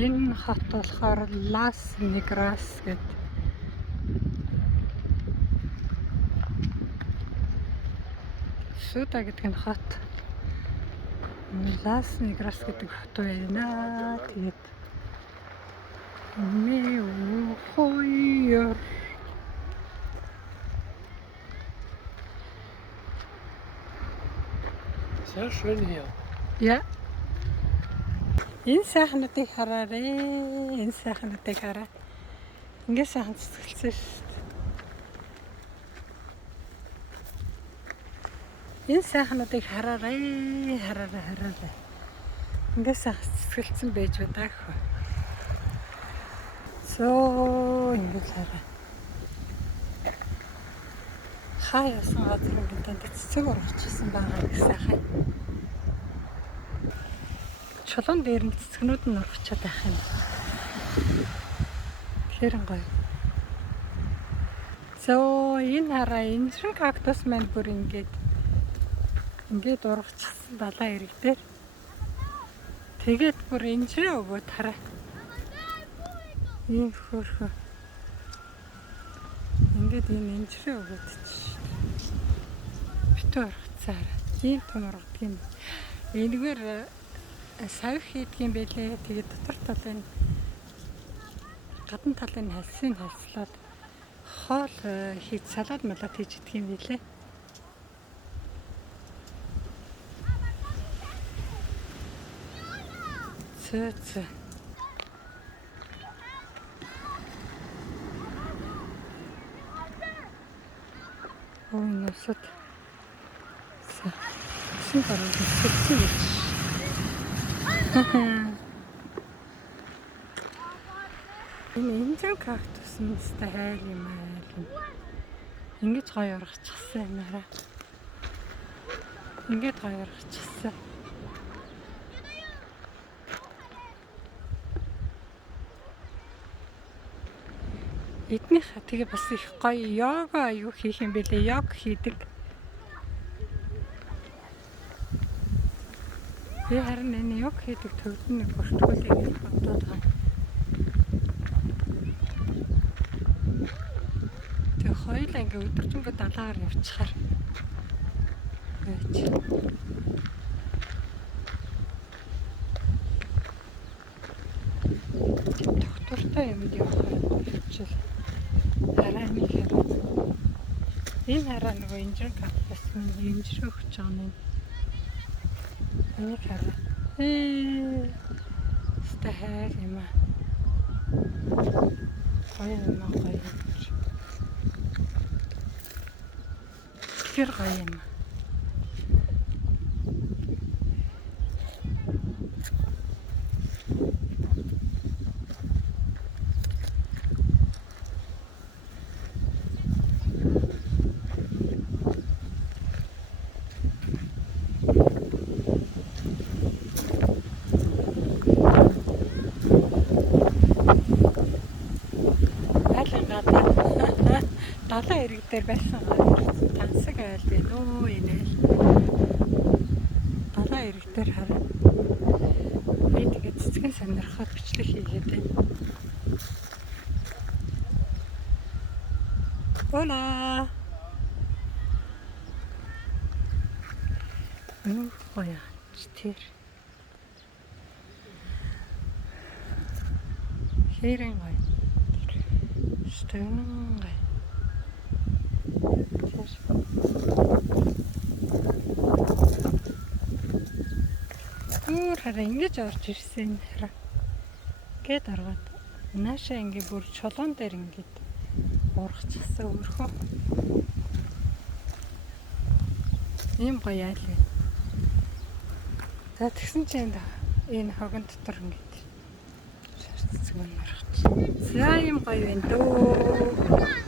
Энэ хот болохоор Лас Неграс гэдэг. Суда гэдэг нь хот. Лас Неграс гэдэг хот байна. Тэгээд хойёр. Sehr schön hier. Ja. Энэ сайхнуудыг хараарай. Энэ сайхнуудыг хараа. Ингээ сайхан цэцгэлсэн шүү дээ. Энэ сайхнуудыг хараарай. Хараарай. Ингээ сайхан цэцгэлсэн байж удаа хөө. Ингээ хараа. Хаа ясан газар ингээд цэцэг ургачихсан байгаа гэх сайхан. Чулуун дээр нь цэцгнүүд нь ургачаад байх юм. Тэгэхээр гоё. Энэ хараа энэ шин кактус маань бүр ингээд ургачихсан далайн ирэг дээр. Тэгээд бүр энэчрээ өгөө тараа. Ийм хөөрхөө. Ингээд энэ энэчрээ өгөөд чинь. Битүү ургацаараа. Ийм том ургадаг юм. Энэгээр савх хийдэг юм байлээ. Тэгээд дотор талын гадна талын хальсыг хальслаад хоол хийж салаад малаад хийж идэх юм байлээ. Цээ. Нусад. Син гараад цэцэг. Энэ кактус нь өстэй хайр юм аа. Ингэж гоё ургачихсан юм аа. Ингээд гоё ургачихсан. Эднийх тэгээ бас их гоё йога аюу хийх юм бэлээ. Йог хийдэг. Би харин энэ йог хийдэг төвд нэг бүртгүүлээ гэж бодоод байгаа. Тэг хоёулаа ингээ өдөржингөө далаагаар явчихаар байж. Доктортой юмд явахаар хичээл. Хараа нэг юм. Энэ хараа нөгөө инжир кафес нь инжир өгч байгаа юм. Энийг хараа. Стахаар юм аа. Гоё юм. Тэр гоё юм. Далайн ирэг дээр байсан тансаг айл байна уу инээл. Далайн ирэг дээр хараа. Би тэгээд цэцгэн сонирхоод бичлэг хийгээд байна. Hola. Гоё тэр. Хэрэн гоё. Стэн гоё. Хараа ингэж орж ирсэн хараа. Гээд ороод наашаа ингээ бүр чулуун дээр ингээд ургачихсан өөрхөө. Ийм гоё айл байна. За тэгсэн чинь энэ хогон дотор ингээд цэцэг мөн ургачих. За ийм гоё байна дөө.